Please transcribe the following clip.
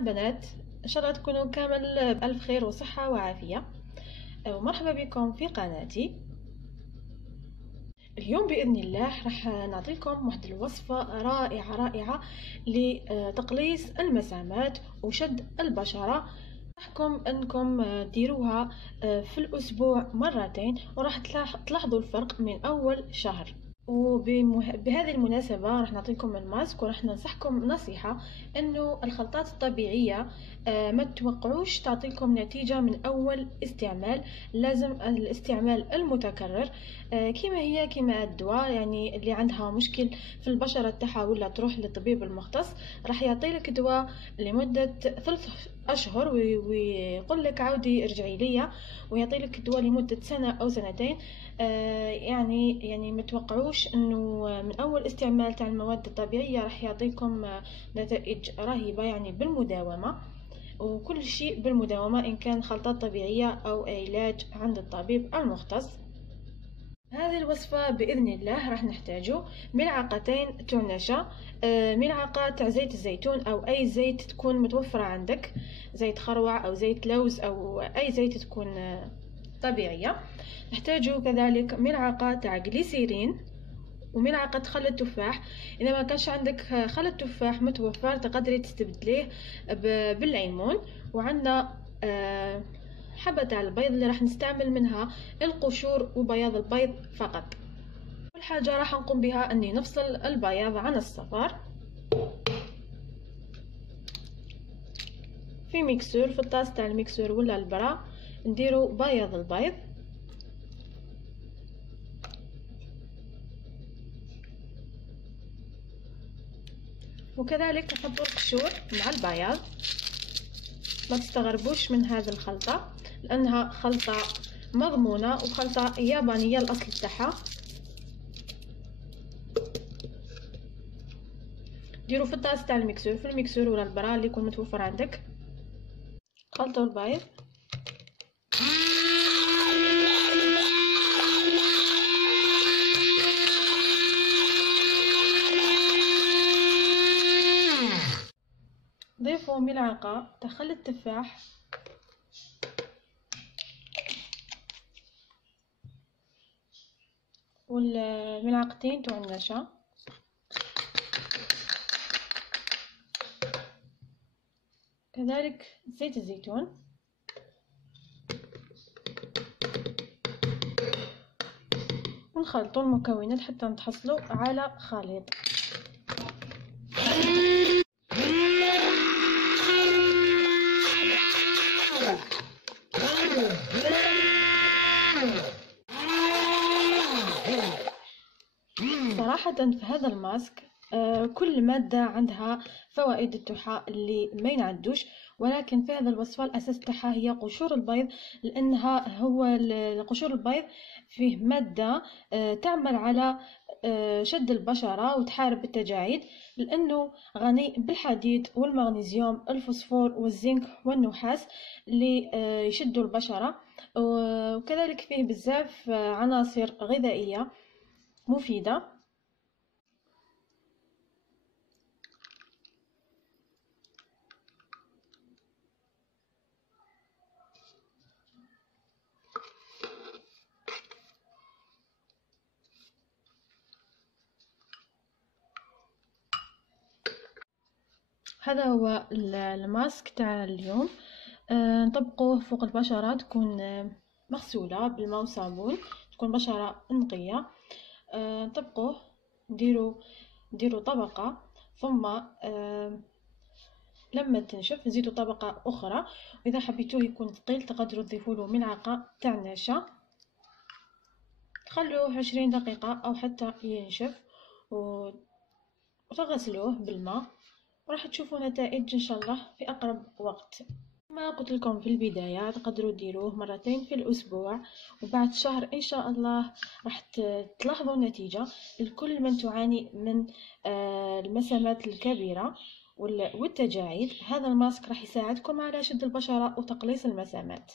بنات، ان شاء الله تكونوا كامل بألف خير وصحة وعافية، ومرحبا بكم في قناتي. اليوم بإذن الله راح نعطيكم واحد الوصفة رائعة لتقليص المسامات وشد البشرة. ننصحكم انكم ديروها في الاسبوع مرتين، وراح تلاحظوا الفرق من اول شهر. وبهذه المناسبة راح نعطيكم الماسك، وراح ننصحكم نصيحة انه الخلطات الطبيعية ما تتوقعوش تعطيكم نتيجة من اول استعمال. لازم الاستعمال المتكرر، كما الدواء. يعني اللي عندها مشكل في البشرة تاعها ولا تروح للطبيب المختص، راح يعطيلك دواء لمدة 3 أشهر ويقول لك عودي ارجعي ليا، ويعطيلك دواء لمدة سنة أو سنتين. يعني ما توقعوش انه من اول استعمال تاع المواد الطبيعيه راح يعطيكم نتائج رهيبه، يعني بالمداومه. وكل شيء بالمداومه، ان كان خلطات طبيعيه او علاج عند الطبيب المختص. هذه الوصفة بإذن الله راح نحتاجه ملعقتين تون نشا، ملعقة تاع زيت الزيتون أو أي زيت تكون متوفرة عندك، زيت خروع أو زيت لوز أو أي زيت تكون طبيعية. نحتاجه كذلك ملعقة تاع جليسيرين وملعقة خل التفاح. إذا ما كانش عندك خل التفاح متوفر تقدري تستبدليه بالليمون. وعندنا حبة تاع البيض اللي راح نستعمل منها القشور وبياض البيض فقط. أول حاجة راح نقوم بها أني نفصل البياض عن الصفار في ميكسور، في الطاس تاع الميكسور ولا البرا نديرو بياض البيض، وكذلك نحط القشور مع البياض. ما تستغربوش من هذه الخلطة لأنها خلطة مضمونة وخلطة يابانية الأصل تاعها. ديروا في الطاس تاع الميكسور، في الميكسور ولا البرا اللي يكون متوفر عندك. خلطوا البيض، ضيفوا ملعقة تاع خل التفاح، والملعقتين تاع النشا، كذلك زيت الزيتون، ونخلطوا المكونات حتى نتحصلوا على خليط. صراحة في هذا الماسك كل مادة عندها فوائد تاعها اللي ما ينعدوش، ولكن في هذا الوصفة الأساس تاعها هي قشور البيض، لأنها قشور البيض فيه مادة تعمل على شد البشرة وتحارب التجاعيد، لأنه غني بالحديد والمغنيسيوم الفوسفور والزنك والنحاس اللي يشدوا البشرة. وكذلك فيه بزاف عناصر غذائية مفيدة. هذا هو الماسك تاع اليوم. نطبقوه فوق البشرة تكون مغسولة بالماء وصابون، تكون بشرة نقية. نطبقوه، نديرو طبقة، ثم لما تنشف نزيدو طبقة أخرى. وإذا حبيتوه يكون ثقيل تقدروا تضيفوا له ملعقة تاع نشا، تخلوه 20 دقيقة أو حتى ينشف، وتغسلوه بالماء، وراح تشوفوا نتائج إن شاء الله في أقرب وقت. ما قلت لكم في البداية تقدروا ديروه مرتين في الأسبوع، وبعد شهر إن شاء الله راح تلاحظوا النتيجة. الكل من تعاني من المسامات الكبيرة والتجاعيد، هذا الماسك راح يساعدكم على شد البشرة وتقليص المسامات.